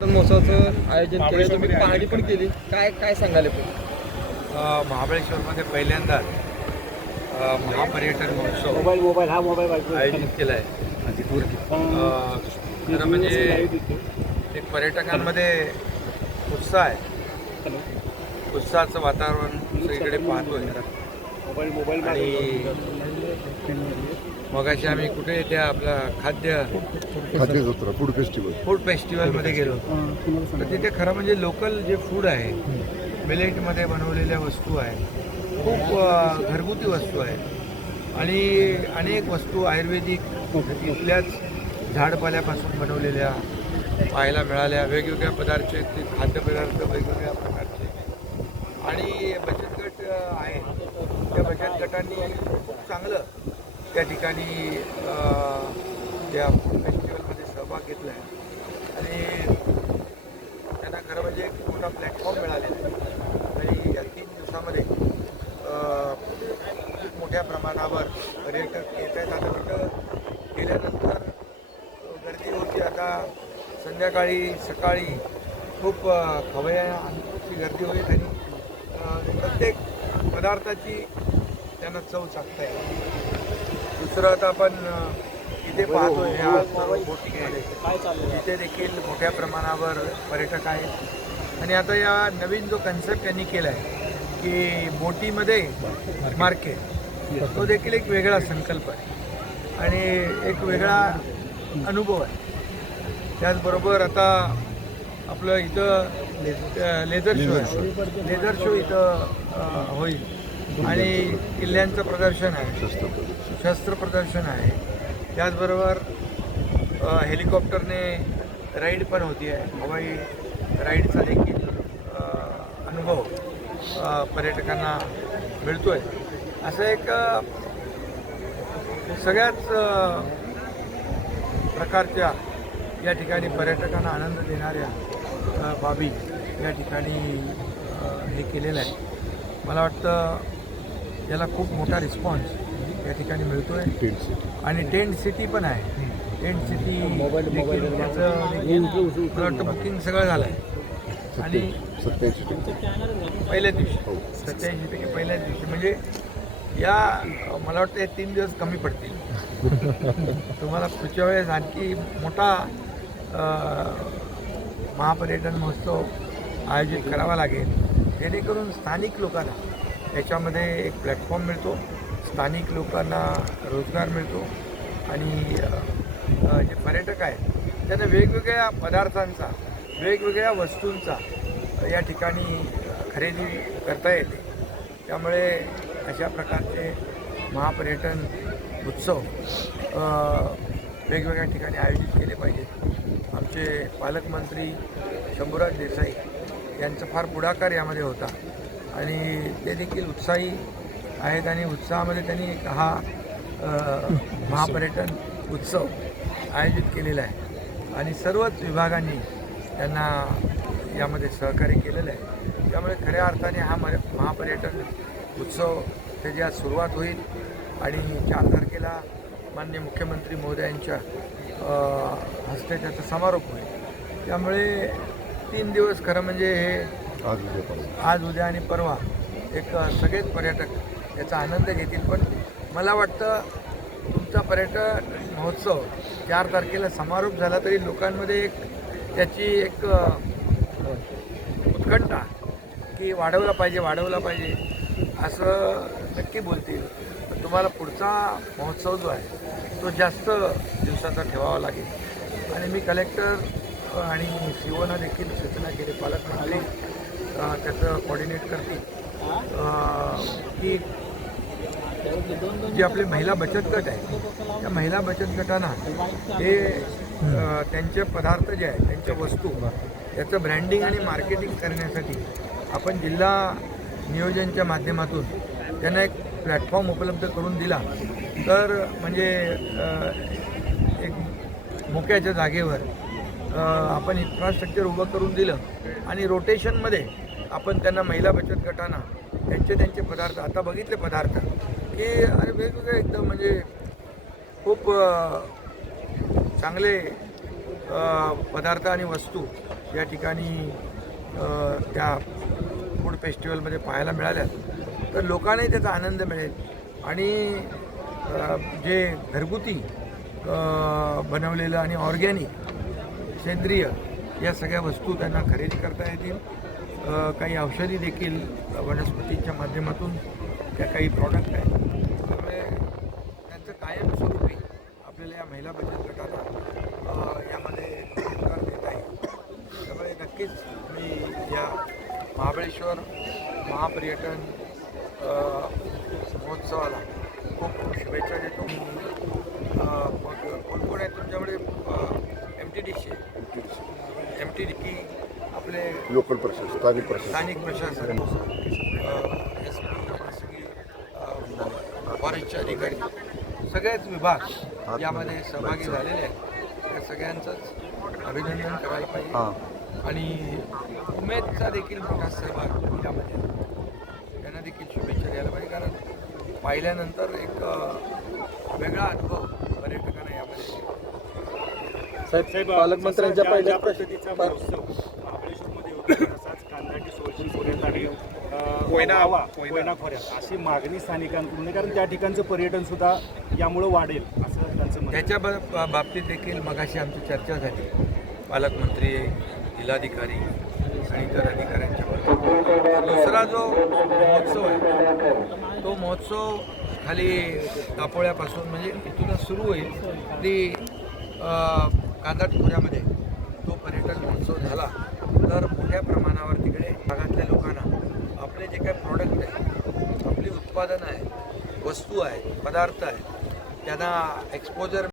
महोत्सवाचं आयोजन केलं तुम्ही पाहणी पण केली. काय काय सांगाल आपण अ, महाबळेश्वरमध्ये पहिल्यांदा अ, महापर्यटन महोत्सव मोबाईल मोबाईल हा मोबाईल. आयोजित केला आहे खरं म्हणजे एक पर्यटकांमध्ये उत्साह आहे. उत्साहाचं वातावरण सगळीकडे पाहतोय. मोबाईल मोबाईल आणि मगाशी आम्ही कुठे त्या आपला खाद्य खाद्यजत्रा फूड फेस्टिवल फूड फेस्टिवलमध्ये गेलो तर तिथे खरं म्हणजे लोकल जे फूड आहे मिलेटमध्ये बनवलेल्या वस्तू आहे खूप घरगुती वस्तू आहे आणि अनेक वस्तू आयुर्वेदिक इथल्याच झाडपाल्यापासून बनवलेल्या पाहायला मिळाल्या. वेगवेगळ्या पदार्थ ते खाद्यपदार्थ वेगवेगळ्या प्रकारचे. आणि बचत गट आहे. त्या बचत गटांनी खूप चांगलं त्या ठिकाणी त्या फूड फेस्टिवलमध्ये सहभाग घेतला आहे. आणि त्यांना खरं म्हणजे एक मोठा प्लॅटफॉर्म मिळालेला आहे. आणि या तीन दिवसामध्ये खूप मोठ्या प्रमाणावर पर्यटक येत आहेत. आता तिथं गेल्यानंतर गर्दी होती. आता संध्याकाळी सकाळी खूप अ, गर्दी होईल आणि प्रत्येक पदार्थाची त्यांना चव चाकता येईल. दुसरं आता आपण इथे पाहतोय ह्या सर्व बोटिंगमध्ये तिथे देखील मोठ्या प्रमाणावर पर्यटक आहेत. आणि आता या नवीन जो कन्सेप्ट यांनी केला आहे की बोटीमध्ये मार्केट तो देखील एक वेगळा संकल्प आहे. आणि एक वेगळा अनुभव आहे. त्याचबरोबर आता आपलं इथं लेझर शो आहे. लेझर शो इथं होईल. आणि किल्ल्यांचं प्रदर्शन. आहे. शस्त्र प्रदर्शन. आहे. त्याचबरोबर हेलिकॉप्टरने राईड पण होती आहे. हवाई राईडचा देखील अनुभव पर्यटकांना मिळतो आहे असं एक सगळ्याच प्रकारच्या या ठिकाणी पर्यटकांना आनंद देणाऱ्या बाबी या ठिकाणी हे केलेलं आहे. मला वाटतं याला खूप मोठा रिस्पॉन्स या ठिकाणी मिळतो आहे आणि टेंट सिटी पण आहे. टेंट सिटी मला वाटतं बुकिंग सगळं झालं आहे आणि पहिल्या दिवशी. हो. सत्याऐंशी टक्के पहिल्या दिवशी. म्हणजे या मला वाटतं हे तीन दिवस कमी पडतील. तुम्हाला पुढच्या वेळेस आणखी मोठा महापर्यटन महोत्सव आयोजित करावा लागेल. जेणेकरून स्थानिक लोकांना याच्यामध्ये एक प्लॅटफॉर्म मिळतो. स्थानिक लोकांना रोजगार मिळतो. आणि जे पर्यटक आहेत त्यांना वेगवेगळ्या पदार्थांचा वेगवेगळ्या वस्तूंचा या ठिकाणी खरेदी करता येते. त्यामुळे अशा प्रकारचे महापर्यटन उत्सव वेगवेगळ्या ठिकाणी आयोजित केले पाहिजेत. आमचे पालकमंत्री शंभूराज देसाई यांचा फार पुढाकार यामध्ये होता. आणि ते देखील उत्साही आहेत आणि उत्साहामध्ये त्यांनी एक हा महापर्यटन उत्सव आयोजित केलेला आहे. आणि सर्वच विभागांनी त्यांना यामध्ये सहकार्य केलेलं आहे. त्यामुळे खऱ्या अर्थाने हा मर महापर्यटन उत्सव त्याची आज सुरुवात होईल आणि चार तारखेला माननीय मुख्यमंत्री महोदयांच्या हस्ते त्याचा समारोप होईल. त्यामुळे तीन दिवस खरं म्हणजे हे आज उद्या परवा. आज उद्या आणि परवा. एक सगळेच पर्यटक याचा आनंद घेतील. पण मला वाटतं तुमचा पर्यटन महोत्सव चार तारखेला समारोप झाला तरी लोकांमध्ये एक त्याची एक उत्कंठा की वाढवला पाहिजे वाढवला पाहिजे असं नक्की बोलतील. पण तुम्हाला पुढचा महोत्सव जो आहे तो जास्त दिवसाचा ठेवावा लागेल. आणि मी कलेक्टर आणि सी देखील सूचना केली पालकमंत्री त्याचं कॉर्डिनेट करतील की जे आपले महिला बचत गट आहे त्या महिला बचत गटांना हे त्यांचे पदार्थ जे आहेत त्यांच्या वस्तू त्याचं ब्रँडिंग आणि मार्केटिंग करण्यासाठी आपण जिल्हा नियोजनच्या माध्यमातून त्यांना एक प्लॅटफॉर्म उपलब्ध करून दिला. तर म्हणजे एक मोक्याच्या जागेवर आपण इन्फ्रास्ट्रक्चर उभं करून दिलं आणि रोटेशनमध्ये आपण त्यांना महिला बचत गटांना त्यांचे त्यांचे पदार्थ आता बघितले पदार्थ की अरे वेगवेगळे एकदम म्हणजे खूप चांगले पदार्थ आणि वस्तू या ठिकाणी त्या फूड फेस्टिवलमध्ये पाहायला मिळाल्या तर लोकांनाही त्याचा आनंद मिळेल. आणि जे घरगुती बनवलेलं आणि ऑर्गॅनिक सेंद्रिय या सगळ्या वस्तू त्यांना खरेदी करता येतील. काही औषधी देखील वनस्पतीच्या माध्यमातून त्या काही प्रॉडक्ट आहेत. त्यामुळे त्यांचं कायमस्वरूपी आपल्याला या महिला बचत गटाला यामध्ये रोजगार देता येईल त्यामुळे नक्कीच मी या महाबळेश्वर महापर्यटन महोत्सवाला खूप खूप शुभेच्छा देतो. अ, मग कोण कोण आहे तुमच्याकडे? M T D C M T D की आपले लोकल प्रशासन स्थानिक प्रशासन. स्थानिक प्रशासन एस पी फॉरेस्टचे अधिकारी सगळेच विभाग यामध्ये सहभागी झालेले आहेत. त्या सगळ्यांचंच अभिनंदन करायला पाहिजे. आणि उमेदचा देखील मोठा सहभाग यामध्ये. त्यांना देखील शुभेच्छा द्यायला पाहिजे. कारण पाहिल्यानंतर एक वेगळा अनुभव पर्यटकांना यामध्ये साहेब पालकमंत्र्यांच्या ज्या- पहिल्या ज्या पद्धतीचा महोत्सव महाबळेश्वरमध्ये होतो तसाच कांदाटी सोळशी पुण्यात आणि कोयना कोयना खोऱ्यात. अशी मागणी स्थानिकांकडून आहे. कारण त्या ठिकाणचं पर्यटन सुद्धा यामुळं वाढेल असं त्यांचं म्हणणं आहे. त्याच्या बा- बा- बाबतीत देखील मगाशी आमची चर्चा झाली. पालकमंत्री जिल्हाधिकारी आणि इतर अधिकाऱ्यांच्या बरोबर. दुसरा जो महोत्सव आहे तो महोत्सव खाली कापोळ्यापासून म्हणजे इथूनच सुरू होईल. ती कांदाट खोऱ्यामध्ये तो पर्यटन महोत्सव झाला. तर मोठ्या प्रमाणावर तिकडे भागातल्या लोकांना आपले जे काही प्रॉडक्ट आहे आपली उत्पादनं आहेत वस्तू आहेत पदार्थ आहेत त्यांना एक्सपोजर